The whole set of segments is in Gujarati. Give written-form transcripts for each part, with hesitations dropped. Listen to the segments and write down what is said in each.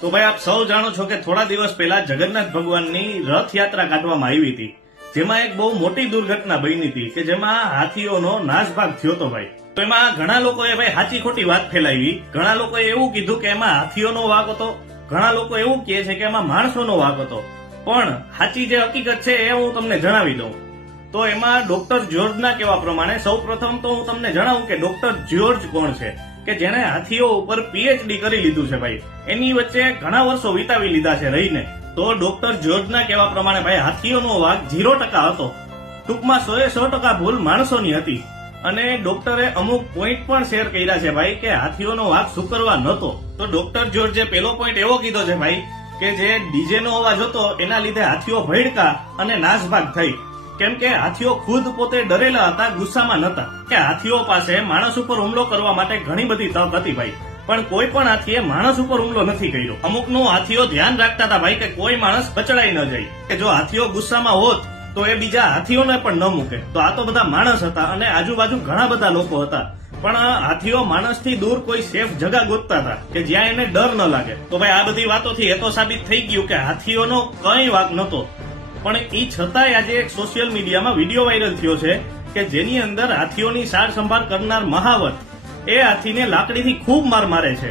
તો ભાઈ આપ સૌ જાણો છો કે થોડા દિવસ પહેલા જગન્નાથ ભગવાનની રથયાત્રા કાઢવામાં આવી હતી, જેમાં એક બહુ મોટી દુર્ઘટના બની હતી કે જેમાં હાથીઓનો નાસભાગ થયો હતો ભાઈ. તો એમાં ઘણા લોકોએ ભાઈ સાચી ખોટી વાત ફેલાવી. ઘણા લોકોએ એવું કીધું કે એમાં હાથીઓનો વાંક હતો, ઘણા લોકો એવું કહે છે કે એમાં માણસોનો વાંક હતો. પણ સાચી જે હકીકત છે એ હું તમને જણાવી દઉં. તો એમાં ડોક્ટર જ્યોર્જના કહેવા પ્રમાણે સૌ પ્રથમ તો હું તમને જણાવું કે ડોક્ટર જ્યોર્જ કોણ છે, કે જેણે હાથીઓ ઉપર પીએચડી કરી લીધું છે ભાઈ. એની વચ્ચે ઘણા વર્ષો વિતાવી લીધા છે રહીને. તો ડોક્ટર જ્યોર્જના કહેવા પ્રમાણે ભાઈ હાથીઓનો વાંક 0% હતો. ટૂંકમાં 100% ભૂલ માણસોની હતી. અને ડોક્ટરે અમુક પોઈન્ટ પણ શેર કર્યા છે ભાઈ કે હાથીઓનો વાંક સુકરવા નહોતો. તો ડોક્ટર જ્યોર્જે પહેલો પોઈન્ટ એવો કીધો છે ભાઈ કે જે ડીજે નો અવાજ હતો એના લીધે હાથીઓ ભડકા અને નાસભાગ થઈ. કેમ કે હાથીઓ ખુદ પોતે ડરેલા હતા, ગુસ્સામાં નહોતા. કે હાથીઓ પાસે માણસ ઉપર હુમલો કરવા માટે ઘણી બધી તક હતી ભાઈ, પણ કોઈ પણ હાથીએ માણસ ઉપર હુમલો નથી કર્યો. અમુકનું હાથીઓ ધ્યાન રાખતા હતા ભાઈ કે કોઈ માણસ કચડાઈ ન જાય, કે જો હાથીઓ ગુસ્સામાં હોત તો એ બીજા હાથીઓને પણ ન મૂકે. તો આ તો બધા માણસ હતા અને આજુબાજુ ઘણા બધા લોકો હતા, પણ હાથીઓ માણસથી દૂર કોઈ સેફ જગા ગોતતા હતા કે જ્યાં એને ડર ન લાગે. તો ભાઈ આ બધી વાતોથી એ તો સાબિત થઈ ગયું કે હાથીઓનો કઈ વાંક નહોતો. પણ એ છતાંય આજે એક સોશિયલ મીડિયામાં વિડીયો વાયરલ થયો છે કે જેની અંદર હાથીઓની સાર સંભાળ કરનાર મહાવત એ હાથીને લાકડીથી ખૂબ માર મારે છે,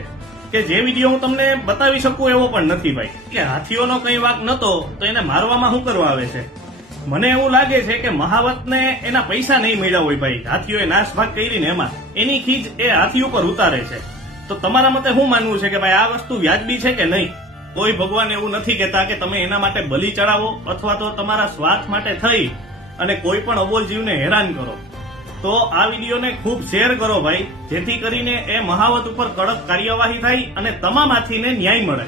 કે જે વિડીયો હું તમને બતાવી શકું એવો પણ નથી ભાઈ. કે હાથીઓનો કઈ વાંક નતો તો એને મારવામાં શું કરવા આવે છે? મને એવું લાગે છે કે મહાવતને એના પૈસા નહીં મળ્યા હોય ભાઈ, હાથીઓએ નાસભાગ કરીને એમાં એની ખીજ એ હાથી ઉપર ઉતારે છે. તો તમારા મતે શું માનવું છે કે ભાઈ આ વસ્તુ વ્યાજબી છે કે નહીં? કોઈ ભગવાન એવું નથી કહેતા કે તમે એના માટે બલિ ચડાવો અથવા તો તમારા સ્વાર્થ માટે થઈ અને કોઈ પણ અબોલ જીવને હેરાન કરો. તો આ વિડીયોને ખૂબ શેર કરો ભાઈ, જેથી કરીને એ મહાવત ઉપર કડક કાર્યવાહી થાય અને તમામ હાથીને ન્યાય મળે.